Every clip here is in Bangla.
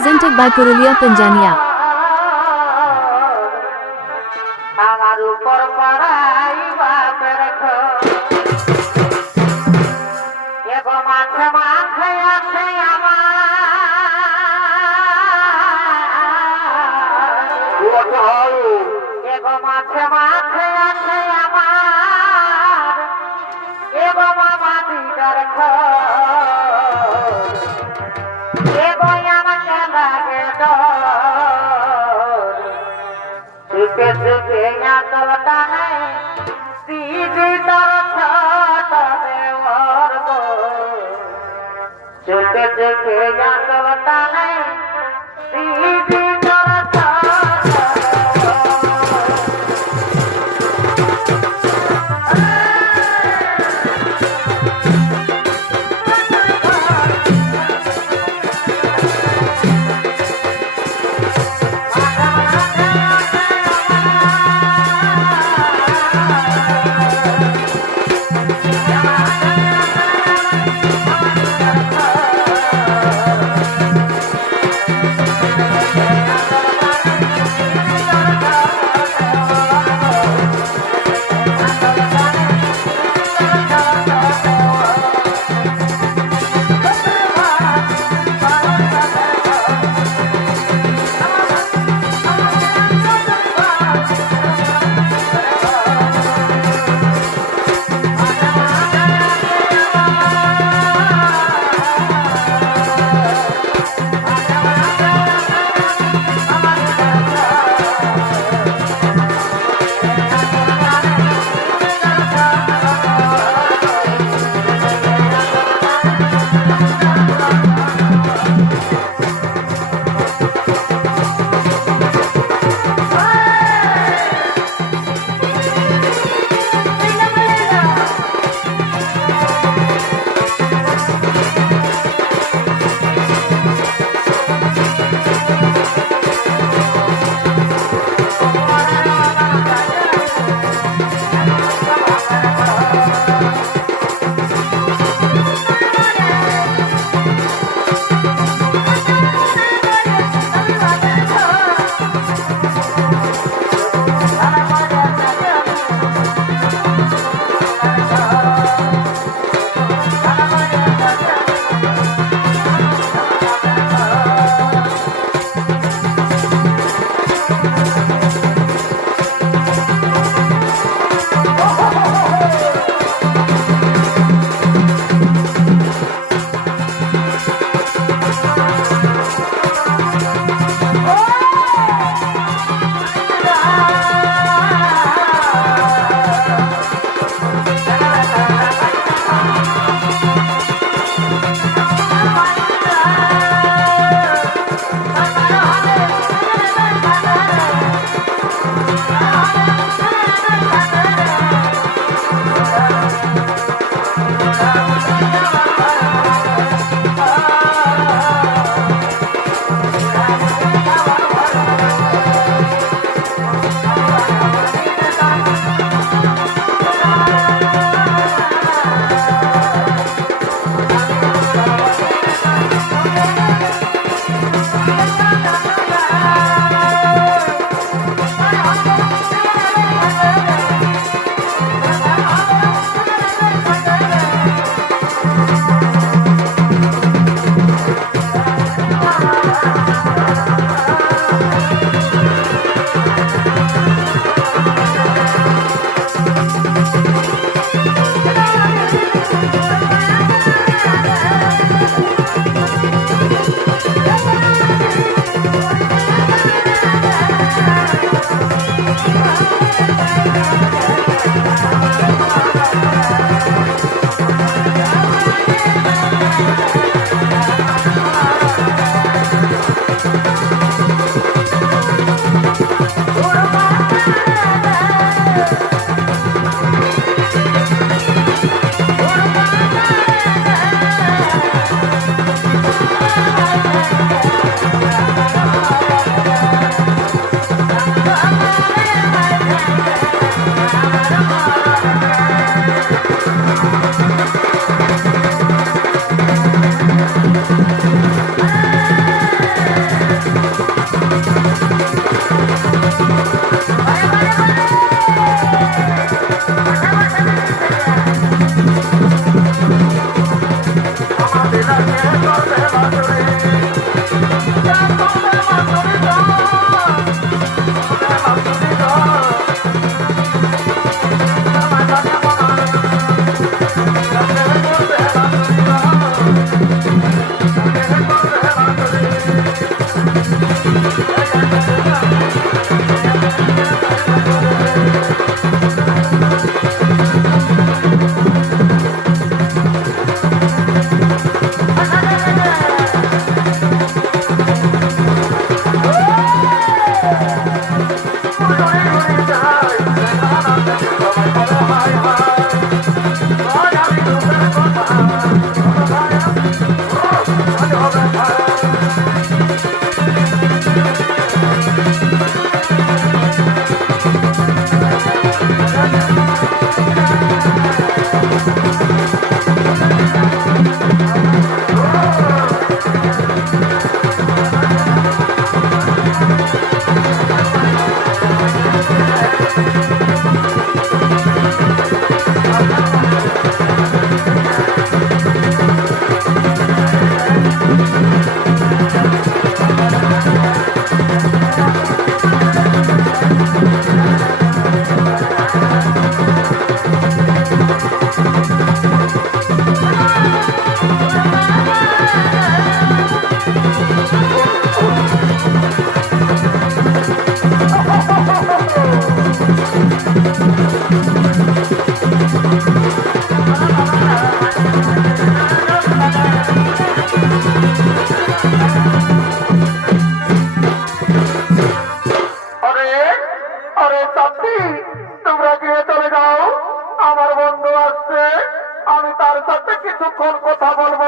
presented by Purulia Panjania. আমার উপর পড়াই বাপের এগো جڏهن يا کڙتا نه سي جي ترڇا ڪڏه مار ڏو جيڪا جه يا کڙتا কিছুক্ষণ কথা বলব।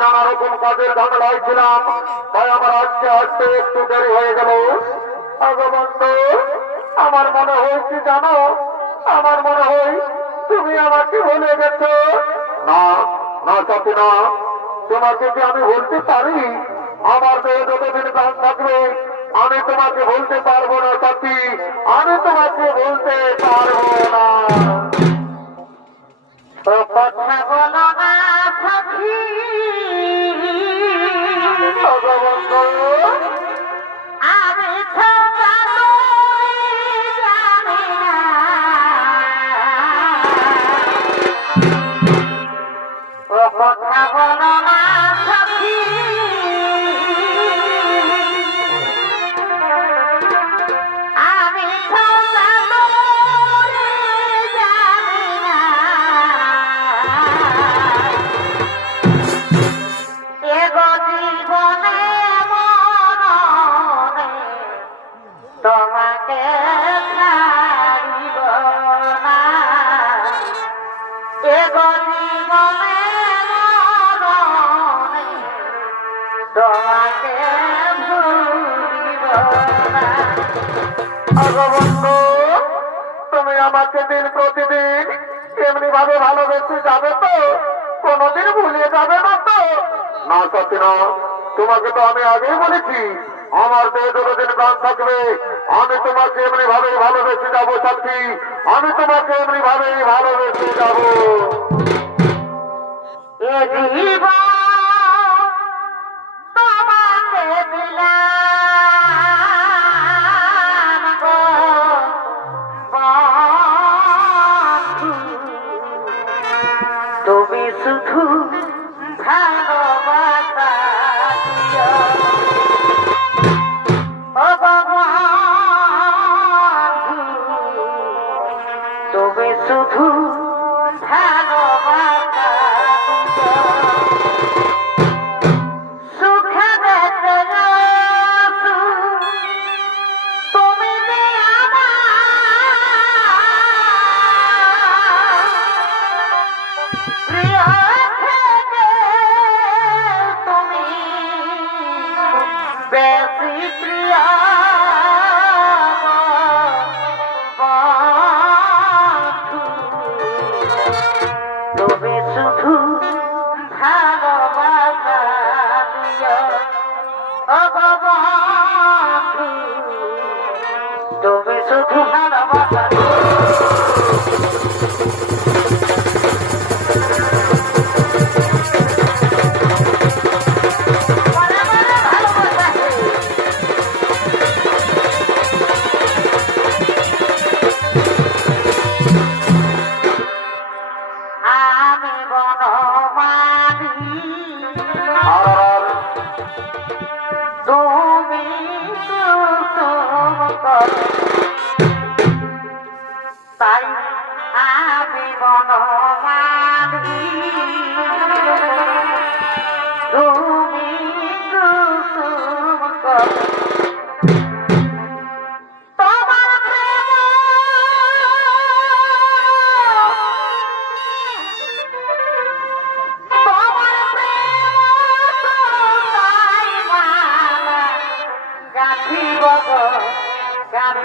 নানা রকম কাজের ঝামেলায় ছিলাম তাই আমার আজকে আসতে একটু দেরি হয়ে গেল। আগো আমার মনে হয়েছে জানো? আমার মনে হয় তুমি আমাকে ভুলে গেছো। না না সাথী না। তোমাকে কি আমি বলতে পারি? আমার মেয়ে যতদিন প্রাণ থাকবে, আমি তোমাকে বলতে পারব না সাথী আমি তোমাকে বলতে তুমি আমাকে দিন প্রতিদিন এমনি ভাবে ভালোবেসে যাবে তো? কোনোদিন ভুলিয়ে যাবে না তো? না সত্যি না, তোমাকে তো আমি আগেই বলেছি, আমার দেহে যতদিন প্রাণ থাকবে, আমি তোমাকে এমনি ভাবেই ভালোবেসে যাব সাথী আমি তোমাকে এমনি ভাবেই ভালোবেসে যাব। জীবন out.